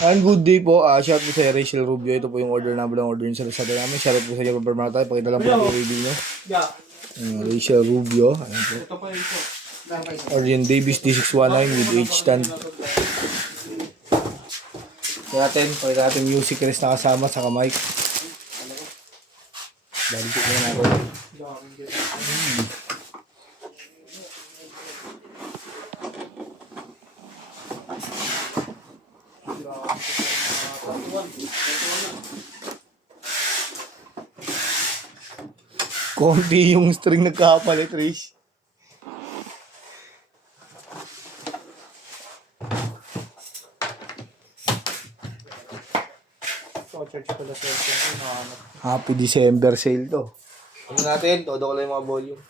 And good day po. Shout po sa Rachel Rubio. Ito po yung order number ng order sa Lazada namin. Shout po sa Jabber Barmata tayo. Pakita lang po yung review nyo. Rachel Rubio. Ayan po. Ito pa ito. Origin Davis D619 with H stand. Pakita natin music rest na kasama sa mic. Balik ko na ako. Konti yung string nagkakapalit, Rish. Happy December sale to. Ano natin? Todo ko lang yung mga volume.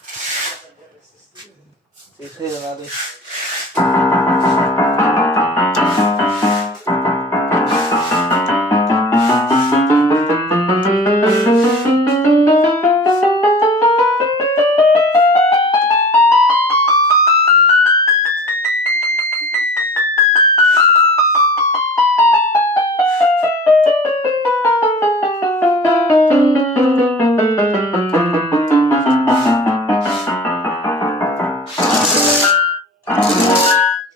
Sale na natin.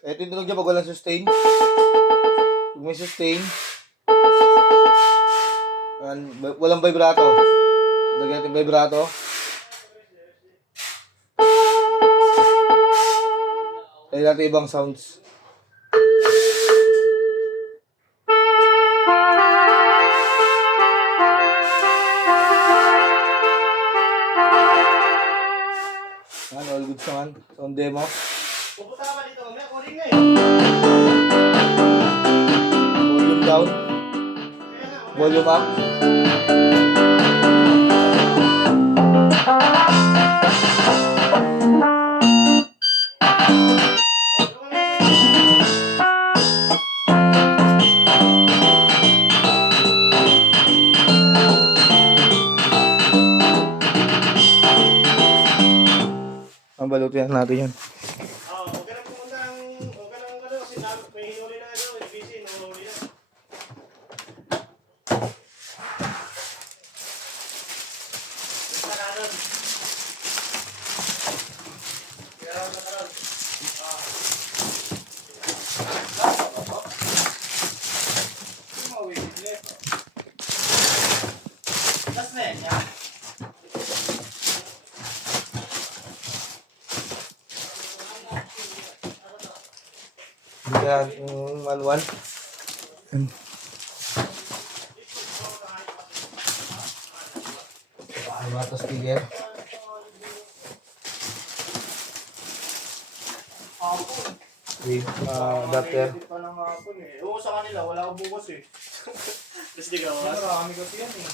Ito yung tunog niya pag walang sustain. Pag may sustain, walang vibrato. Lagyan natin vibrato. Lagyan natin ibang sounds. All good naman. Sound demo. Pupunta ka ba dito? May calling na Volume down. Volume up. Ang balutin natin yan. Huwag ka na pumunta huwag ka nang kasi may hinuli na busy, nahuli na. Basta kanon. Kaya na kanon. Last na yan. Yan, manual. Matos tigil. With adapter. Oo, sa kanila, wala akong bukas eh. Tapos di gawas. Marami kasi yan eh.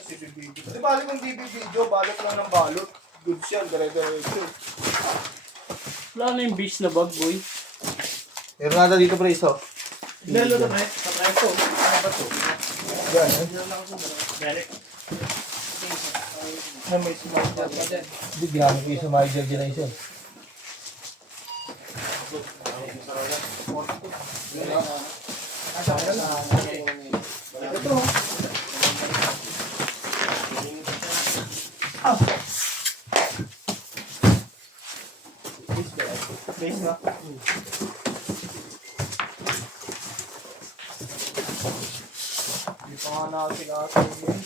Kasi bibidyo. Di balik mong bibidyo, balot lang ng balot. Goods yan, dire-diretso. Wala na yung beach na bag, boy. Meron nata dito preso. Lalo na ba? Sa preso. Ano ba ito? Yan. Derek. Na may smart na pa din. Hindi, ginamit ko yung sa my generation. Ito. Base na. Hindi pa nga nakasigasan yun.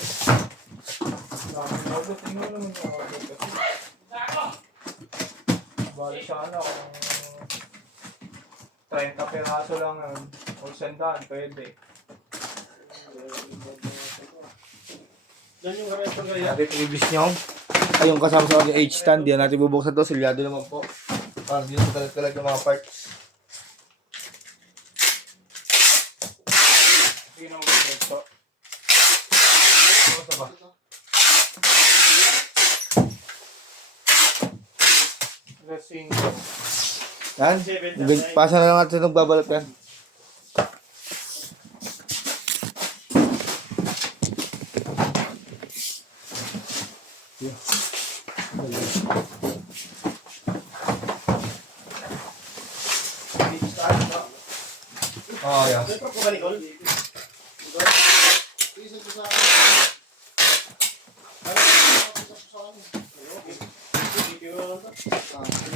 Maraming order. Tingnan naman yung order kasi. Bali sana kung 30 peraso lang yun. O 100, pwede. Doon yung kareto gaya. Natin previous nyo. Ay, yung kasama sa mga H-stand. Yan natin bubuksan to. Silyado naman po. Para dito sa talag ng mga parts. Sige na mag-breakso. Ano ba? Racing. Yan. Pasa na lang natin itong babalot yan. Oh, yeah. May prop ko ba, Nicole?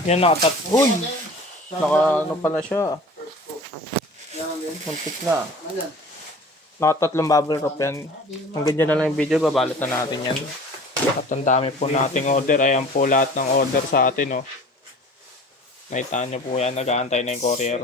Yan nakatat. Uy! Naka ano pala siya. Muntik na. Nakatatlong bubble wrap yan. Hanggang dyan na lang yung video, babalot na natin yan. At ang dami po nating order. Ayan po lahat ng order sa atin, oh. Nakita nyo po yan, nag-aantay na yung courier.